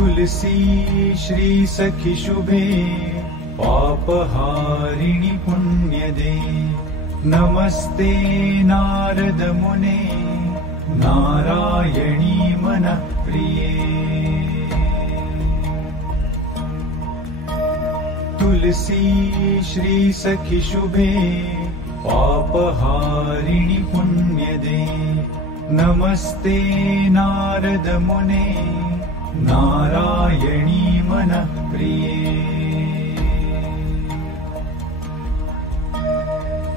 तुलसी श्री सखी शुभे पापहारिणि पुण्यदे नमस्ते नारद मुने नारायणी मनः प्रिये तुलसी श्री सखी शुभे पापहारिणि पुण्यदे नमस्ते नारद मुने नारायणी मनः प्रिये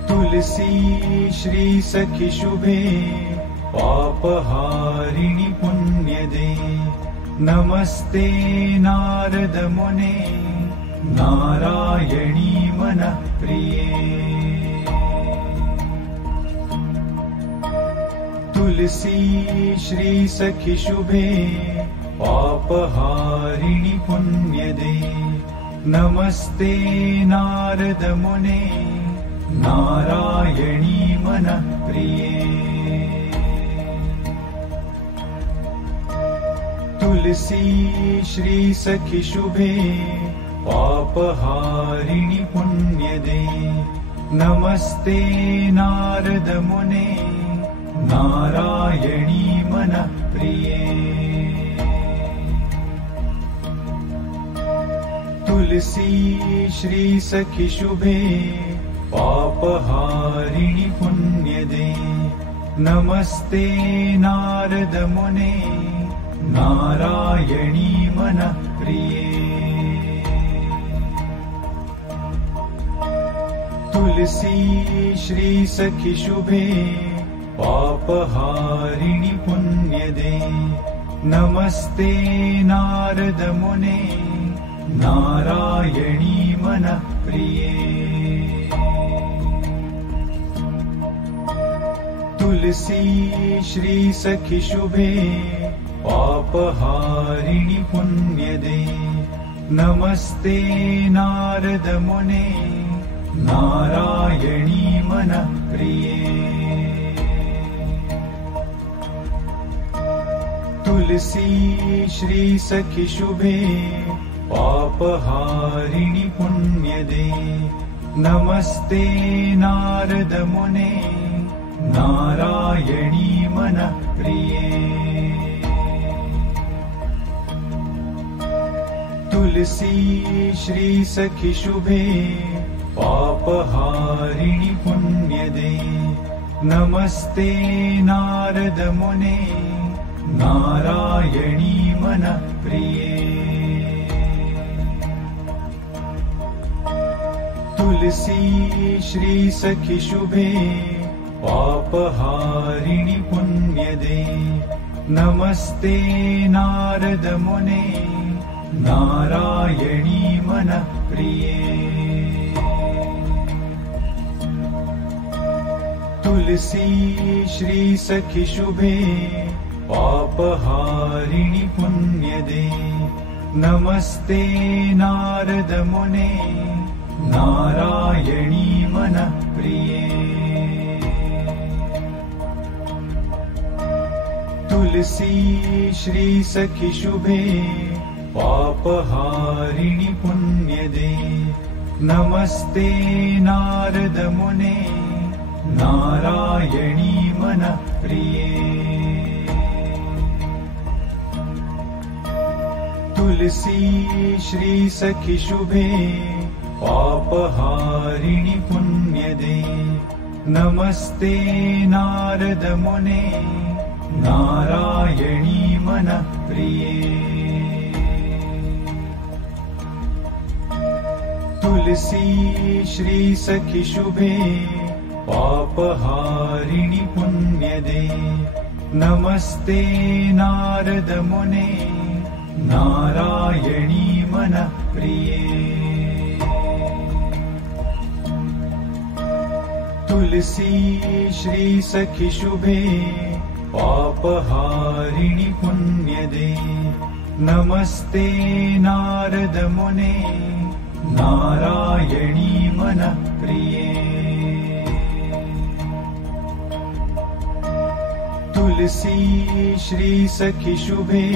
तुलसी श्री सखी शुभे पापहारिणि पुण्यदे नमस्ते नारद मुने नारायणी मनः प्रिये तुलसी श्री सखी शुभे पापहारिणि पुण्यदे नमस्ते नारद मुने नारायणी मनः प्रिये तुलसी श्री सखी शुभे पापहारिणि पुण्यदे नमस्ते नारद मुने नारायणी मनः प्रिये तुलसी श्री सखी शुभे पापहारिणि पुण्यदे नमस्ते नारद मुने नारायणी मनः प्रिये तुलसी श्री सखी शुभे पापहारिणि पुण्यदे नमस्ते नारद मुने नारायणी मनः प्रिये तुलसी श्री सखी शुभे पापहारिणि पुण्यदे नमस्ते नारद मुने नारायणी मनः प्रिये तुलसी श्री सखी शुभे पापहारिणि पुण्यदे नमस्ते नारद मुने नारायणी मनः प्रिये तुलसी श्री सखी शुभे पापहारिणि पुण्यदे नमस्ते नारद मुने नारायणी मनः प्रिये तुलसी श्री सखी शुभे पापहारिणि पुण्यदे नमस्ते नारद मुने नारायणी मनः प्रिये तुलसी श्री सखी शुभे पापहारिणि पुण्यदे नमस्ते नारद मुने नारायणी मनः प्रिये तुलसी श्री सखी शुभे पापहारिणि पुण्यदे नमस्ते नारद मुने नारायणी मनः प्रिये तुलसी श्री सखी शुभे पापहारिणि पुण्यदे नमस्ते नारद मुने नारायणी मनः प्रिये तुलसी श्री सखी शुभे पापहारिणि पुण्यदे नमस्ते नारद मुने नारायणी मनः प्रिये तुलसी श्री सखी शुभे पापहारिणि पुण्यदे नमस्ते नारद मुने नारायणी मनः प्रिये तुलसी श्री सखी शुभे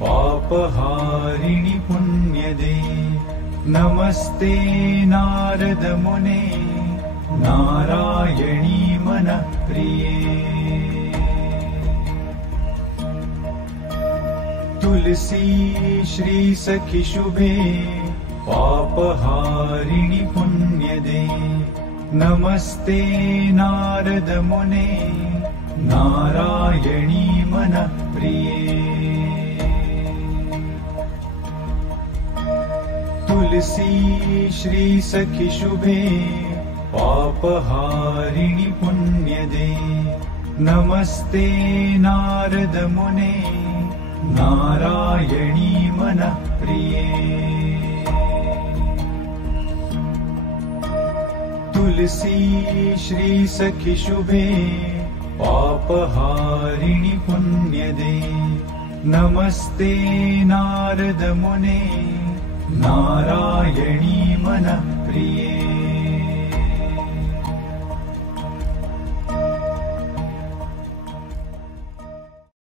पाप पापहारिणि पुण्यदे नमस्ते नारद मुने नारायणी मनप्रिये तुलसी श्री सखी शुभे पापहारिणि पुण्यदे नमस्ते नारद मुने नारायणी मनप्रिये तुलसी श्री सखी शुभे पापहारिणि पुण्यदे नमस्ते नारद मुने नारायणी मनप्रिये तुलसी श्री सखी शुभे पापहारिणि पुण्यदे नमस्ते नारद मुने नारायणी मनप्रिये